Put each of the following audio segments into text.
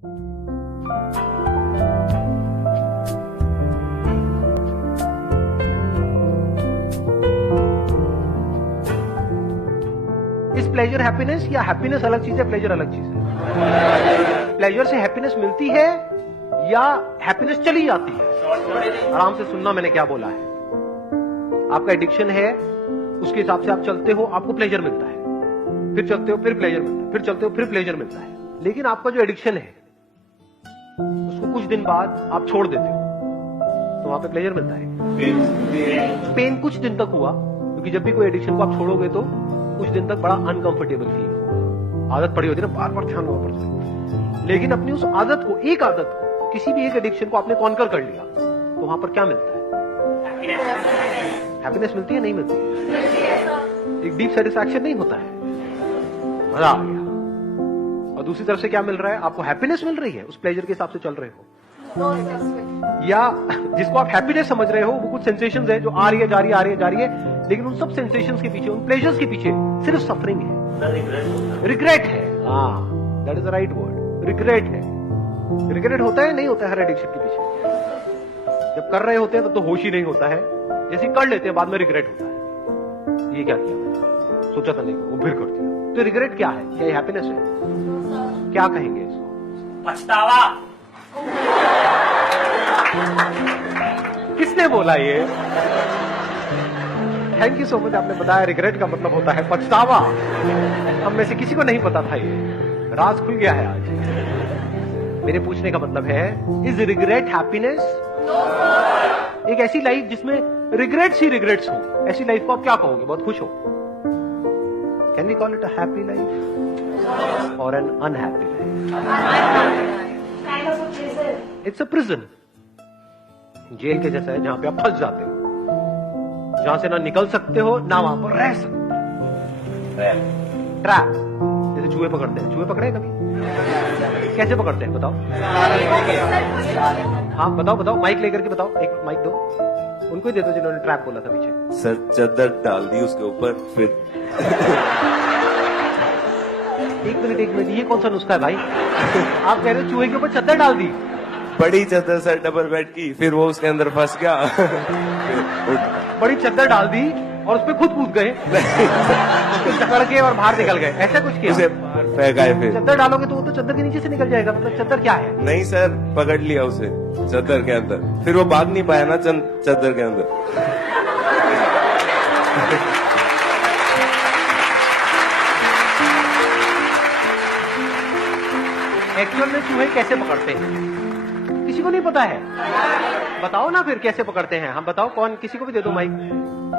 इस pleasure happiness या happiness अलग चीज है, प्लेजर अलग चीज है? प्लेजर से हैप्पीनेस मिलती है या हैप्पीनेस चली जाती है? आराम से सुनना मैंने क्या बोला है। आपका एडिक्शन है, उसके हिसाब से आप चलते हो, आपको प्लेजर मिलता है, फिर चलते हो फिर प्लेजर मिलता है, फिर चलते हो फिर प्लेजर मिलता है। लेकिन आपका जो एडिक्शन है उसको कुछ दिन बाद आप छोड़ देते हो तो वहां पे प्लेजर मिलता है। पेन कुछ दिन तक हुआ, क्योंकि जब भी कोई एडिक्शन को आप छोड़ोगे तो कुछ दिन तक बड़ा अनकंफर्टेबल फील, आदत पड़ी होती है ना, बार बार ध्यान वहां पर। लेकिन अपनी उस आदत को, एक आदत को, किसी भी एक एडिक्शन को आपने कॉन्कर कर लिया तो वहां पर क्या मिलता है? हैप्पीनेस मिलती है, नहीं मिलती है? एक डीप सेटिस्फैक्शन नहीं होता है, मजा आ गया। और दूसरी तरफ से क्या मिल रहा है? आपको हैप्पीनेस मिल रही है, उस प्लेजर के हिसाब से चल रहे हो, या जिसको आप हैप्पीनेस समझ रहे हो वो कुछ सेंसेशंस है जो आ रही है, जा रही है, आ रही है, जा रही है, लेकिन उन सब सेंसेशंस के पीछे, उन प्लेजर्स के पीछे सिर्फ सफरिंग है, रिग्रेट है। हाँ, that is the right word, regret है। रिग्रेट होता है, नहीं होता है हर एडिक्शन के पीछे? जब कर रहे होते हैं तब तो होश ही नहीं होता है, जैसे कर लेते हैं बाद में रिग्रेट होता है, ये क्या किया मैंने, सोचा था नहीं, वो फिर कर दिया। तो रिग्रेट क्या है? क्या ये हैप्पीनेस है? क्या कहेंगे इसको? पछतावा। किसने बोला ये? थैंक यू सो मच, आपने बताया रिग्रेट का मतलब होता है पछतावा। हम में से किसी को नहीं पता था, ये राज खुल गया है आज। मेरे पूछने का मतलब है, इज रिग्रेट हैप्पीनेस? एक ऐसी लाइफ जिसमें रिग्रेट्स ही रिग्रेट्स हो, ऐसी लाइफ को आप क्या कहोगे? बहुत खुश हो? Can we call it a happy life और an unhappy life? It's a prison, jail के जैसा है, जहां पे आप फंस जाते हो, जहां से ना निकल सकते हो ना वहां पर रह सकते हो। ट्रैप, जैसे चूहे पकड़ते हैं। चूहे पकड़े हैं कभी? कैसे पकड़ते हैं बताओ? हाँ बताओ बताओ, माइक लेकर के बताओ, एक माइक दो उनको ही दे दो जिन्होंने ट्रैप बोला था पीछे। सर चादर डाल दी उसके ऊपर, फिर एक मिनट, ये कौन सा नुस्खा है भाई? आप कह रहे हो चूहे के ऊपर चादर डाल दी? बड़ी चादर सर, डबल बेड की, फिर वो उसके अंदर फंस गया। बड़ी चादर डाल दी और उस पर खुद कूद गए, पकड़ के और बाहर निकल गए, ऐसा कुछ किया? उसे बाहर फेंकाए। फिर चादर डालोगे तो वो तो चादर के नीचे से निकल जाएगा, मतलब चादर क्या है? नहीं सर, पकड़ लिया उसे चादर के अंदर, फिर वो भाग नहीं पाया ना चादर के अंदर। एक्चुअल में चूहे कैसे पकड़ते हैं किसी को नहीं पता है? बताओ ना फिर कैसे पकड़ते हैं, हम बताओ, कौन, किसी को भी दे दो माइक।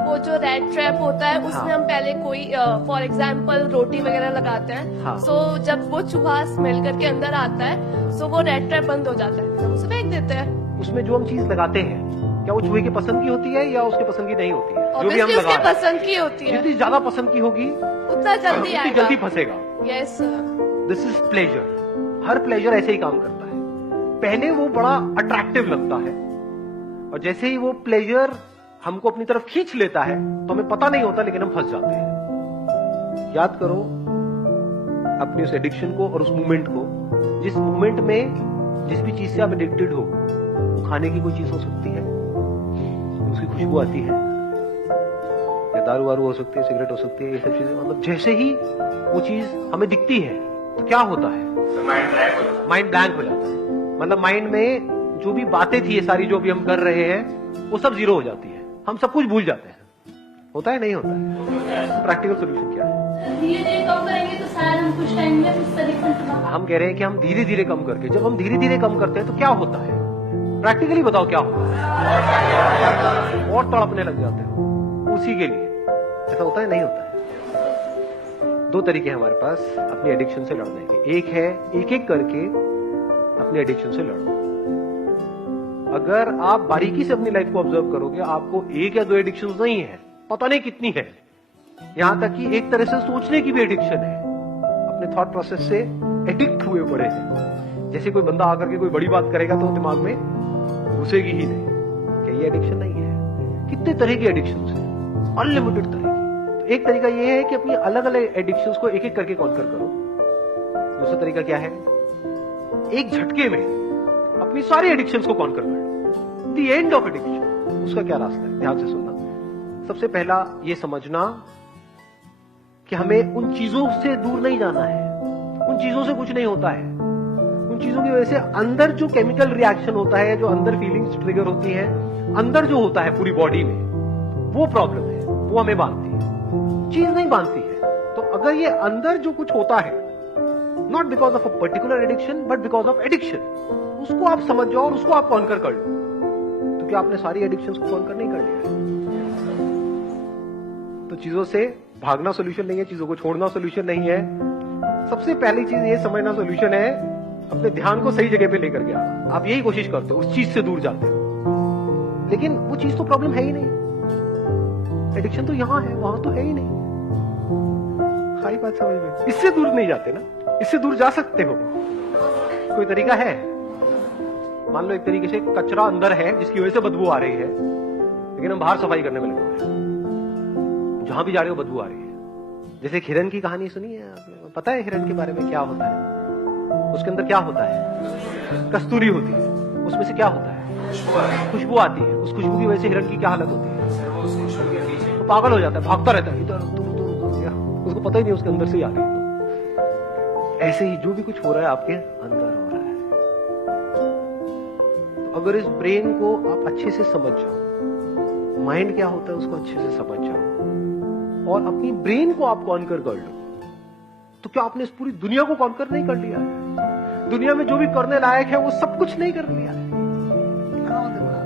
वो जो रेड ट्रैप होता है उसमें हाँ। हम पहले कोई फॉर एग्जाम्पल रोटी वगैरह लगाते हैं। हाँ। सो जब वो चूहा स्मेल करके अंदर आता है सो वो रेड ट्रैप बंद हो जाता है, हम उसे फेंक देते हैं। उसमें जो हम चीज लगाते हैं क्या वो चूहे की पसंद की होती है या उसके पसंद की नहीं होती है? जो भी हम Obviously उसके लगा, पसंद की होती है, जितनी ज्यादा पसंद की होगी उतना जल्दी उतनी आएगा, जल्दी फंसेगा। यस। This is pleasure. हर प्लेजर ऐसे ही काम करता है, पहले वो बड़ा अट्रैक्टिव लगता है और जैसे ही वो प्लेजर हमको अपनी तरफ खींच लेता है तो हमें पता नहीं होता, लेकिन हम फंस जाते हैं। याद करो अपनी उस एडिक्शन को और उस मोमेंट को, जिस मोमेंट में जिस भी चीज से आप एडिक्टेड हो, वो खाने की कोई चीज हो सकती है, उसकी खुशबू आती है, या दारू वारू हो सकती है, सिगरेट हो सकती है, ये सब चीजें, मतलब जैसे ही वो चीज हमें दिखती है तो क्या होता है? माइंड ब्लैंक हो जाता है। मतलब माइंड में जो भी बातें थी, ये सारी जो भी हम कर रहे हैं, वो सब जीरो हो जाती है, हम सब कुछ भूल जाते हैं। होता है नहीं होता है? प्रैक्टिकल सोल्यूशन क्या है? धीरे धीरे कम करेंगे तो शायद हम कुछ टाइम में उस तरीके से हम कह रहे हैं कि हम धीरे धीरे कम करके, जब हम धीरे धीरे कम करते हैं तो क्या होता है? प्रैक्टिकली बताओ क्या होता है? और तड़पने लग जाते हो उसी के लिए। ऐसा होता है नहीं होता है? दो तरीके हैं हमारे पास अपनी एडिक्शन से लड़ने के। एक है एक एक करके अपनी एडिक्शन से लड़ो। अगर आप बारीकी से अपनी लाइफ को ऑब्जर्व करोगे, आपको एक या दो एडिक्शंस नहीं है, पता नहीं कितनी है। यहां तक कि एक तरह से सोचने की भी एडिक्शन है, अपने थॉट प्रोसेस से एडिक्ट हुए पड़े हैं। जैसे कोई बंदा आकर के कोई बड़ी बात करेगा तो दिमाग में घुसेगी ही नहीं। क्या ये एडिक्शन नहीं है? कितने तरह की एडिक्शन है, अनलिमिटेड तरह की। तो एक तरीका ये है कि अपनी अलग अलग एडिक्शंस को एक एक करके कॉन्कर करो। दूसरा तरीका क्या है? एक झटके में अपनी सारी एडिक्शंस को कॉन्कर कर लो। द एंड ऑफ एडिक्शन, उसका क्या रास्ता है? ध्यान से सुनना। सबसे पहला ये समझना कि हमें उन चीजों से दूर नहीं जाना है। उन चीजों से कुछ नहीं होता है। उन चीजों की वजह से अंदर जो केमिकल रिएक्शन होता है, जो अंदर फीलिंग्स ट्रिगर होती है, अंदर जो होता है पूरी बॉडी में, वो प्रॉब्लम है, वो हमें बांधती है, चीज नहीं बांधती है। तो अगर ये अंदर जो कुछ होता है, not because of a particular addiction but because of addiction, उसको आप समझ जाओ और उसको आप कॉन्कर कर लो। तो क्या आपने सारी एडिक्शंस को कॉन्कर नहीं कर लिया है? तो चीजों से भागना सोल्यूशन नहीं है, चीजों को छोड़ना सोल्यूशन नहीं है। सबसे पहली चीज ये समझना सोल्यूशन है, अपने ध्यान को सही जगह पे लेकर के आना। आप यही कोशिश करते हो, उस चीज से दूर जाते हो, लेकिन वो चीज तो प्रॉब्लम है ही नहीं। एडिक्शन तो यहां है, वहां तो है ही नहीं। खाई बात समझ में? इससे दूर नहीं जाते ना, इससे दूर जा सकते हो। कोई तरीका है? मान लो एक तरीके से कचरा अंदर है जिसकी वजह से बदबू आ रही है, लेकिन हम बाहर सफाई करने में लगे हुए हैं। जहां भी जा रहे हो बदबू आ रही है। जैसे एक हिरन की कहानी सुनी है आपने? पता है हिरन के बारे में क्या होता है? उसके अंदर क्या होता है? कस्तूरी होती है। उसमें से क्या होता है? खुशबू आती है। उस खुशबू की वजह से हिरन की क्या हालत होती है? तो पागल हो जाता है, भागता रहता है, इधर उसको पता ही नहीं उसके अंदर से ही आ रही है। ऐसे ही जो भी कुछ हो रहा है आपके अंदर हो रहा है। तो अगर इस ब्रेन को आप अच्छे से समझ जाओ, माइंड क्या होता है उसको अच्छे से समझ जाओ और अपनी ब्रेन को आप कॉन्कर कर लो, तो क्या आपने इस पूरी दुनिया को कॉन्कर नहीं कर लिया है? दुनिया में जो भी करने लायक है वो सब कुछ नहीं कर लिया है। लगाओ दिमाग।